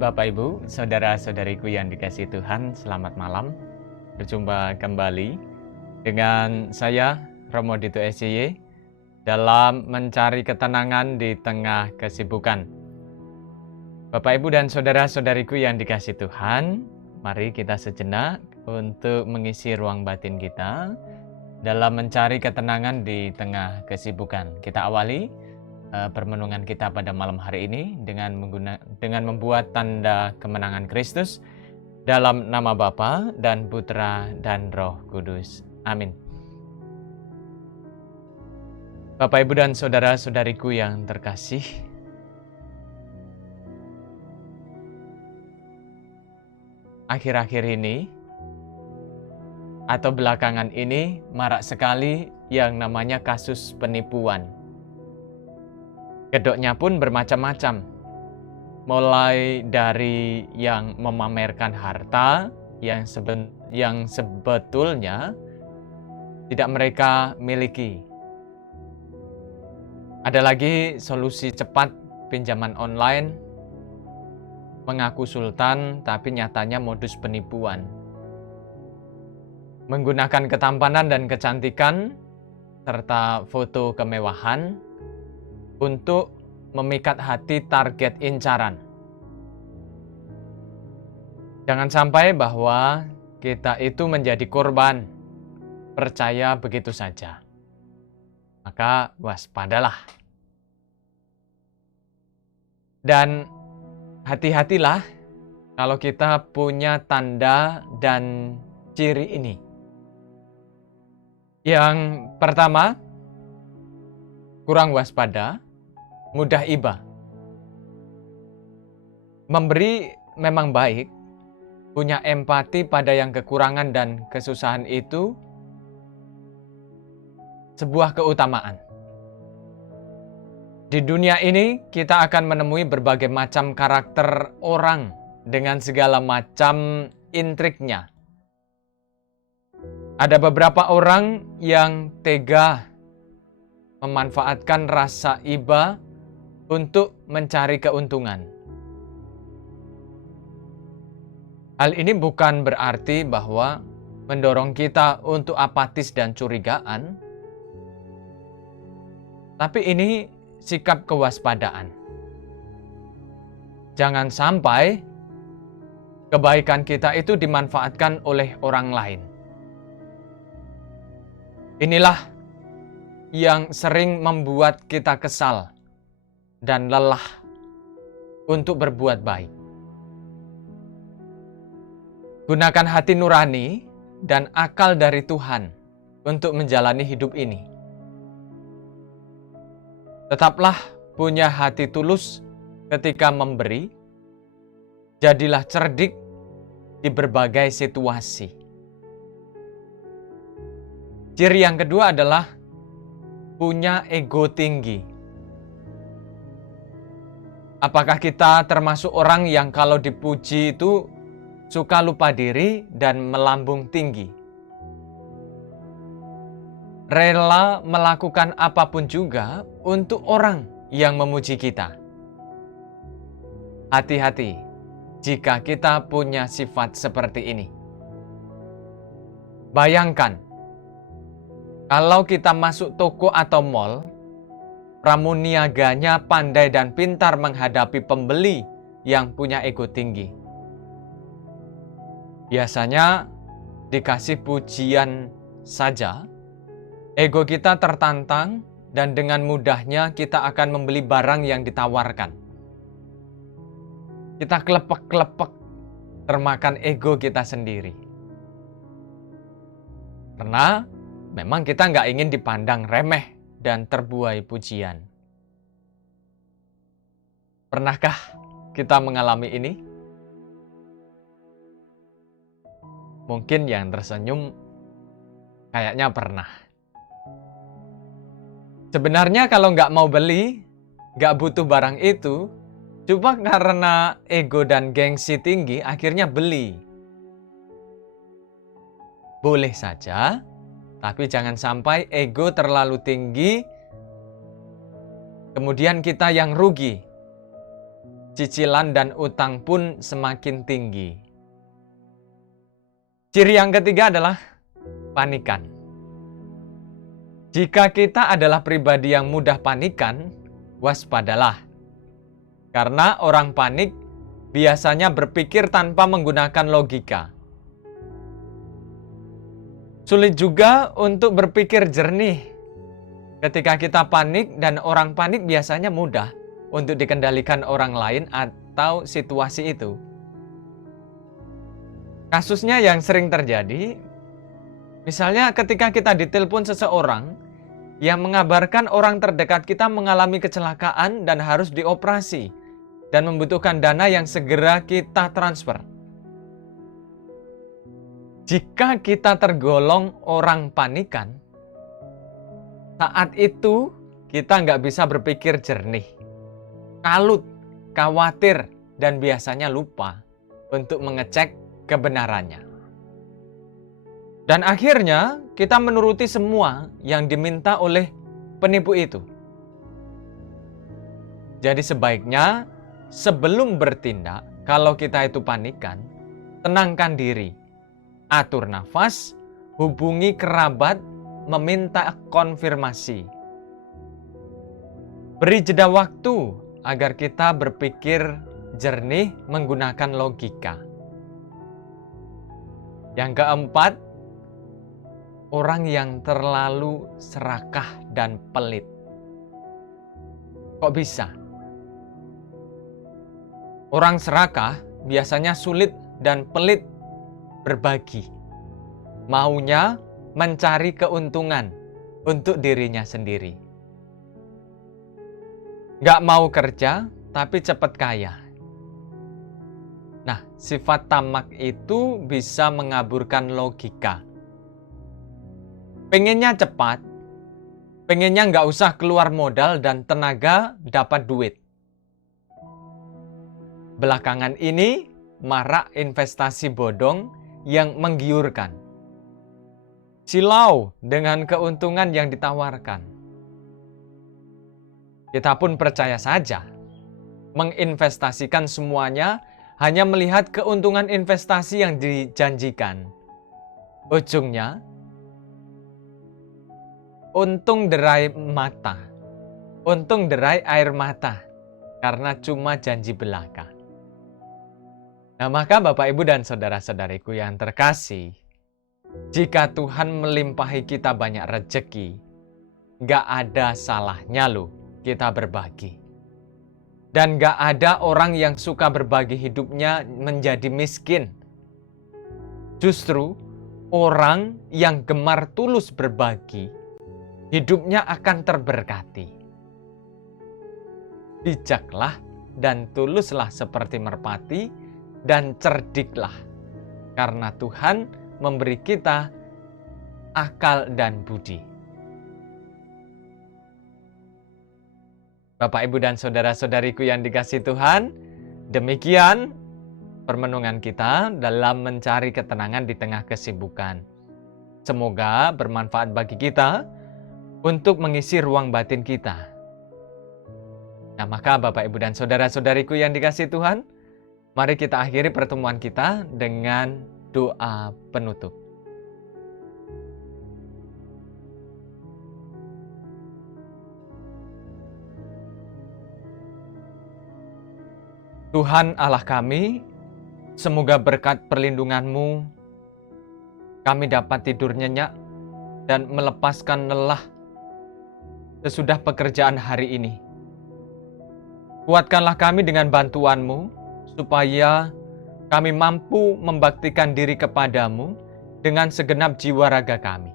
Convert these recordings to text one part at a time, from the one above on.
Bapak Ibu, saudara-saudariku yang dikasihi Tuhan, selamat malam. Berjumpa kembali dengan saya, Romo Dito SCY, dalam mencari ketenangan di tengah kesibukan. Bapak Ibu dan saudara-saudariku yang dikasihi Tuhan, mari kita sejenak untuk mengisi ruang batin kita dalam mencari ketenangan di tengah kesibukan. Kita awali permenungan kita pada malam hari ini dengan membuat tanda kemenangan Kristus dalam nama Bapa dan Putra dan Roh Kudus. Amin. Bapak, Ibu, dan saudara-saudariku yang terkasih, akhir-akhir ini atau belakangan ini marak sekali yang namanya kasus penipuan. Kedoknya pun bermacam-macam, mulai dari yang memamerkan harta yang sebetulnya tidak mereka miliki. Ada lagi solusi cepat pinjaman online, mengaku sultan tapi nyatanya modus penipuan. Menggunakan ketampanan dan kecantikan serta foto kemewahan untuk memikat hati target incaran. Jangan sampai bahwa kita itu menjadi korban, percaya begitu saja. Maka waspadalah. Dan hati-hatilah kalau kita punya tanda dan ciri ini. Yang pertama, kurang waspada, mudah iba. Memberi memang baik, punya empati pada yang kekurangan dan kesusahan itu sebuah keutamaan. Di dunia ini kita akan menemui berbagai macam karakter orang dengan segala macam intriknya. Ada beberapa orang yang tega memanfaatkan rasa iba untuk mencari keuntungan. Hal ini bukan berarti bahwa mendorong kita untuk apatis dan curigaan, tapi ini sikap kewaspadaan. Jangan sampai kebaikan kita itu dimanfaatkan oleh orang lain. Inilah yang sering membuat kita kesal dan lelah untuk berbuat baik. Gunakan hati nurani dan akal dari Tuhan untuk menjalani hidup ini. Tetaplah punya hati tulus ketika memberi. Jadilah cerdik di berbagai situasi. Ciri yang kedua adalah punya ego tinggi. Apakah kita termasuk orang yang kalau dipuji itu suka lupa diri dan melambung tinggi? Rela melakukan apapun juga untuk orang yang memuji kita. Hati-hati jika kita punya sifat seperti ini. Bayangkan, kalau kita masuk toko atau mall, pramuniaganya pandai dan pintar menghadapi pembeli yang punya ego tinggi. Biasanya dikasih pujian saja, ego kita tertantang dan dengan mudahnya kita akan membeli barang yang ditawarkan. Kita klepek-klepek, termakan ego kita sendiri. Karena memang kita nggak ingin dipandang remeh dan terbuai pujian. Pernahkah kita mengalami ini? Mungkin yang tersenyum kayaknya pernah. Sebenarnya kalau nggak mau beli, nggak butuh barang itu, cuma karena ego dan gengsi tinggi akhirnya beli. Boleh saja, tapi jangan sampai ego terlalu tinggi, kemudian kita yang rugi. cicilan dan utang pun semakin tinggi. Ciri yang ketiga adalah panikan. Jika kita adalah pribadi yang mudah panikan, waspadalah. Karena orang panik biasanya berpikir tanpa menggunakan logika. Sulit juga untuk berpikir jernih. Ketika kita panik, dan orang panik biasanya mudah untuk dikendalikan orang lain atau situasi itu. Kasusnya yang sering terjadi, misalnya ketika kita ditelepon seseorang yang mengabarkan orang terdekat kita mengalami kecelakaan dan harus dioperasi dan membutuhkan dana yang segera kita transfer. Jika kita tergolong orang panikan, saat itu kita nggak bisa berpikir jernih, kalut, khawatir, dan biasanya lupa untuk mengecek kebenarannya. Dan akhirnya kita menuruti semua yang diminta oleh penipu itu. Jadi sebaiknya sebelum bertindak, kalau kita itu panikan, tenangkan diri, atur nafas, hubungi kerabat, meminta konfirmasi. Beri jeda waktu agar kita berpikir jernih menggunakan logika. Yang keempat, orang yang terlalu serakah dan pelit. Kok bisa? Orang serakah biasanya sulit dan pelit berbagi. Maunya mencari keuntungan untuk dirinya sendiri. Gak mau kerja, tapi cepat kaya. Nah, sifat tamak itu bisa mengaburkan logika. Pengennya cepat, pengennya nggak usah keluar modal dan tenaga dapat duit. Belakangan ini marak investasi bodong yang menggiurkan. Silau dengan keuntungan yang ditawarkan. Kita pun percaya saja, menginvestasikan semuanya hanya melihat keuntungan investasi yang dijanjikan. Ujungnya, untung derai mata, untung derai air mata, karena cuma janji belaka. Nah, maka Bapak, Ibu, dan saudara-saudariku yang terkasih, jika Tuhan melimpahi kita banyak rejeki, gak ada salahnya loh kita berbagi. Dan gak ada orang yang suka berbagi hidupnya menjadi miskin. Justru orang yang gemar tulus berbagi, hidupnya akan terberkati. Bijaklah dan tuluslah seperti merpati, dan cerdiklah, karena Tuhan memberi kita akal dan budi. Bapak, Ibu, dan saudara-saudariku yang dikasihi Tuhan, demikian permenungan kita dalam mencari ketenangan di tengah kesibukan. Semoga bermanfaat bagi kita untuk mengisi ruang batin kita. Nah, maka Bapak, Ibu, dan saudara-saudariku yang dikasihi Tuhan, mari kita akhiri pertemuan kita dengan doa penutup. Tuhan Allah kami, semoga berkat perlindungan-Mu, kami dapat tidur nyenyak dan melepaskan lelah sesudah pekerjaan hari ini. Kuatkanlah kami dengan bantuan-Mu, supaya kami mampu membaktikan diri kepadamu dengan segenap jiwa raga kami.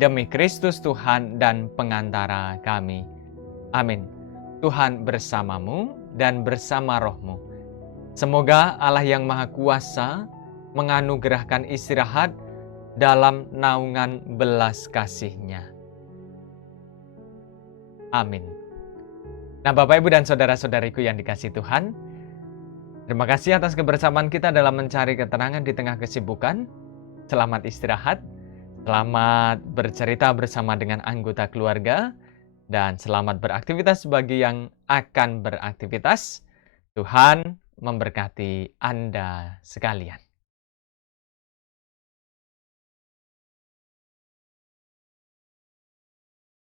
Demi Kristus Tuhan dan pengantara kami. Amin. Tuhan bersamamu dan bersama rohmu. Semoga Allah yang Maha Kuasa menganugerahkan istirahat dalam naungan belas kasih-Nya. Amin. Nah, Bapak, Ibu, dan saudara-saudariku yang dikasihi Tuhan, terima kasih atas kebersamaan kita dalam mencari ketenangan di tengah kesibukan. Selamat istirahat, selamat bercerita bersama dengan anggota keluarga, dan selamat beraktivitas bagi yang akan beraktivitas. Tuhan memberkati Anda sekalian.